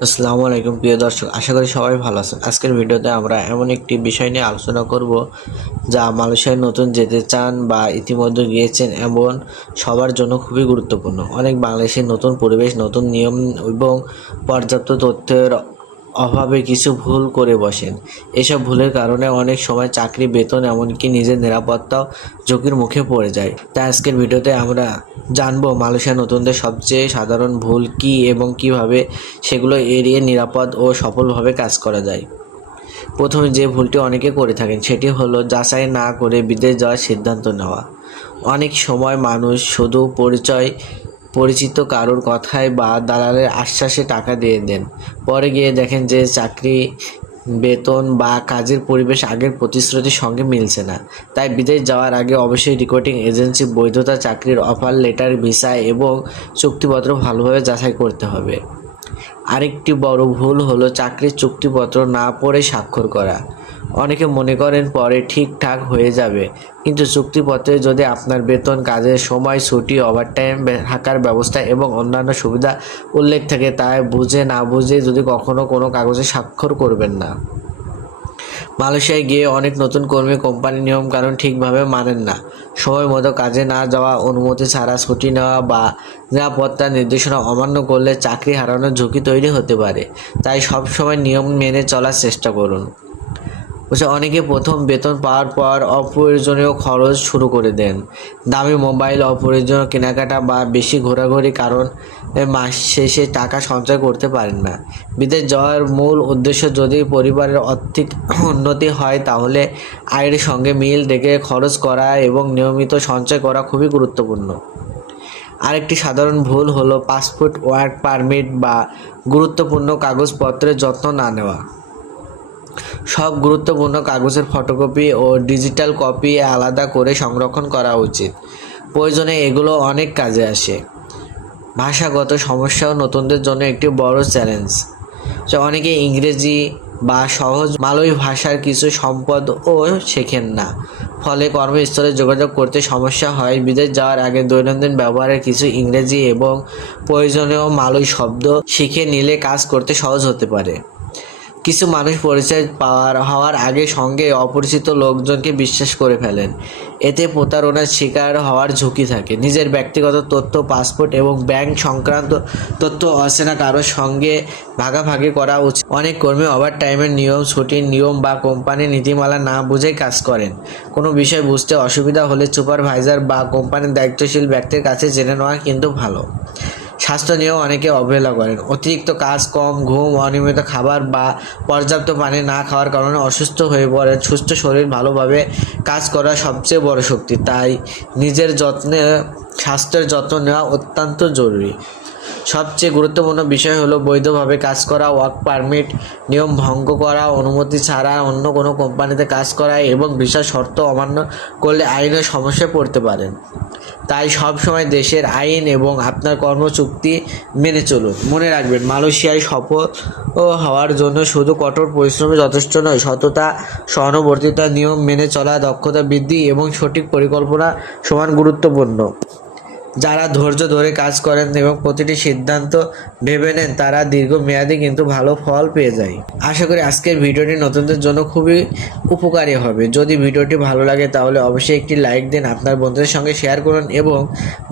আসসালামু আলাইকুম প্রিয় দর্শক, আশা করি সবাই ভালো আছেন। আজকের ভিডিওতে আমরা এমন একটি বিষয় নিয়ে আলোচনা করব যা মালয়েশিয়ায় নতুন যেতে চান বা ইতিমধ্যে গিয়েছেন এমন সবার জন্য খুবই গুরুত্বপূর্ণ। অনেক বাংলাদেশের নতুন পরিবেশ, নতুন নিয়ম এবং পর্যাপ্ত তথ্যের অভাবে কিছু ভুল করে বসেন। এসব ভুলের কারণে অনেক সময় চাকরি, বেতন, এমনকি নিজের নিরাপত্তাও ঝুঁকির মুখে পড়ে যায়। তাই আজকের ভিডিওতে আমরা জানবো মালয়েশিয়া নতুনদের সবচেয়ে সাধারণ ভুল কী এবং কিভাবে সেগুলো এড়িয়ে নিরাপদ ও সফলভাবে কাজ করা যায়। প্রথমে যে ভুলটি অনেকে করে থাকেন সেটি হলো যাচাই না করে বিদেশ যাওয়ার সিদ্ধান্ত নেওয়া। অনেক সময় মানুষ শুধু পরিচিত কারোর কথায় বা দালালের আশ্বাসে টাকা দিয়ে দেন। পরে গিয়ে দেখেন যে চাকরি, বেতন বা কাজের পরিবেশ আগের প্রতিশ্রুতির সঙ্গে মিলছে না। তাই বিদেশ যাওয়ার আগে অবশ্যই রিক্রুটিং এজেন্সি, বৈধতা, চাকরির অফার লেটার, ভিসা এবং চুক্তিপত্র ভালোভাবে যাচাই করতে হবে। আরেকটি বড় ভুল হলো চাকরির চুক্তিপত্র না পড়ে স্বাক্ষর করা। অনেকে মনে করেন পরে ঠিকঠাক হয়ে যাবে, কিন্তু চুক্তিপত্রে যদি আপনার বেতন, কাজের সময়, ছুটি, ওভারটাইম, থাকার ব্যবস্থা এবং অন্যান্য সুবিধা উল্লেখ থাকে, তাই বুঝে না বুঝে যদি কখনো কোনো কাগজে স্বাক্ষর করবেন না। মালয়েশিয়ায় গিয়ে অনেক নতুন কর্মী কোম্পানির নিয়মকানুন ঠিকভাবে মানেন না। সময় মতো কাজে না যাওয়া, অনুমতি ছাড়া ছুটি নেওয়া বা নিরাপত্তার নির্দেশনা অমান্য করলে চাকরি হারানোর ঝুঁকি তৈরি হতে পারে। তাই সবসময় নিয়ম মেনে চলার চেষ্টা করুন। অনেকে প্রথম বেতন পাওয়ার পর অপ্রয়োজনীয় খরচ শুরু করে দেন। দামি মোবাইল, অপ্রয়োজনীয় কেনাকাটা বা বেশি ঘোরাঘুরি কারণ মাস শেষে টাকা সঞ্চয় করতে পারেন না। বিদেশ যাওয়ার মূল উদ্দেশ্য যদি পরিবারের আর্থিক উন্নতি হয়, তাহলে আয়ের সঙ্গে মিল রেখে খরচ করা এবং নিয়মিত সঞ্চয় করা খুবই গুরুত্বপূর্ণ। আরেকটি সাধারণ ভুল হলো পাসপোর্ট, ওয়ার্ক পারমিট বা গুরুত্বপূর্ণ কাগজপত্রের যত্ন না নেওয়া। সব গুরুত্বপূর্ণ কাগজের ফটোকপি ও ডিজিটাল কপি আলাদা করে সংরক্ষণ করা উচিত। প্রয়োজনে এগুলো অনেক কাজে আসে। ভাষাগত সমস্যাও নতুনদের জন্য একটি বড় চ্যালেঞ্জ। অনেকে ইংরেজি বা সহজ মালয় ভাষার কিছু সম্পদও শেখেন না, ফলে কর্মস্থলে যোগাযোগ করতে সমস্যা হয়। বিদেশ যাওয়ার আগে দৈনন্দিন ব্যবহারের কিছু ইংরেজি এবং প্রয়োজনীয় মালয় শব্দ শিখে নিলে কাজ করতে সহজ হতে পারে। কিছু মানুষ পরিচয় হওয়ার আগে সঙ্গে অপরিচিত লোকজনকে বিশ্বাস করে ফেলেন। এতে প্রতারণার শিকার হওয়ার ঝুঁকি থাকে। নিজের ব্যক্তিগত তথ্য, পাসপোর্ট এবং ব্যাংক সংক্রান্ত তথ্য অচেনা কারোর সঙ্গে ভাগাভাগি করা উচিত। অনেক কর্মী ওভারটাইমের নিয়ম, ছুটির নিয়ম বা কোম্পানির নীতিমালা না বুঝেই কাজ করেন। কোনো বিষয় বুঝতে অসুবিধা হলে সুপারভাইজার বা কোম্পানির দায়িত্বশীল ব্যক্তির কাছে জেনে নেওয়া কিন্তু ভালো। স্বাস্থ্য নিয়েও অনেকে অবহেলা করেন। অতিরিক্ত কাজ, কম ঘুম, অনিয়মিত খাবার বা পর্যাপ্ত পানি না খাওয়ার কারণে অসুস্থ হয়ে পড়েন। সুস্থ শরীর ভালোভাবে কাজ করা সবচেয়ে বড় শক্তি। তাই নিজের স্বাস্থ্যের যত্ন নেওয়া অত্যন্ত জরুরি। সবচেয়ে গুরুত্বপূর্ণ বিষয় হলো বৈধভাবে কাজ করা, ওয়ার্ক পারমিট নিয়ম ভঙ্গ করা, অনুমতি ছাড়া অন্য কোনো কোম্পানিতে কাজ করা এবং ভিসার শর্ত অমান্য করলে আইনের সমস্যায় পড়তে পারেন। তাই সবসময় দেশের আইন এবং আপনার কর্মচুক্তি মেনে চলুন। মনে রাখবেন, মালয়েশিয়ায় সফল হওয়ার জন্য শুধু কঠোর পরিশ্রমই যথেষ্ট নয়, সততা, সহানুভূতিতা, নিয়ম মেনে চলা, দক্ষতা বৃদ্ধি এবং সঠিক পরিকল্পনা সমান গুরুত্বপূর্ণ। যারা ধৈর্য ধরে কাজ করেন এবং প্রতিটি সিদ্ধান্ত ভেবে নেন, তারা দীর্ঘমেয়াদে কিন্তু ভালো ফল পেয়ে যায়। আশা করি আজকের ভিডিওটি নতুনদের জন্য খুবই উপকারী হবে। যদি ভিডিওটি ভালো লাগে তাহলে অবশ্যই একটি লাইক দিন, আপনার বন্ধুদের সঙ্গে শেয়ার করুন এবং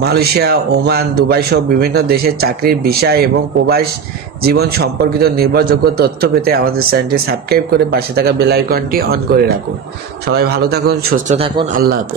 মালয়েশিয়া, ওমান, দুবাই সহ বিভিন্ন দেশের চাকরির বিষয় এবং প্রবাস জীবন সম্পর্কিত নির্ভরযোগ্য তথ্য পেতে আমাদের চ্যানেলটি সাবস্ক্রাইব করে পাশে থাকা বেল আইকনটি অন করে রাখুন। সবাই ভালো থাকুন, সুস্থ থাকুন। আল্লাহ হাফেজ।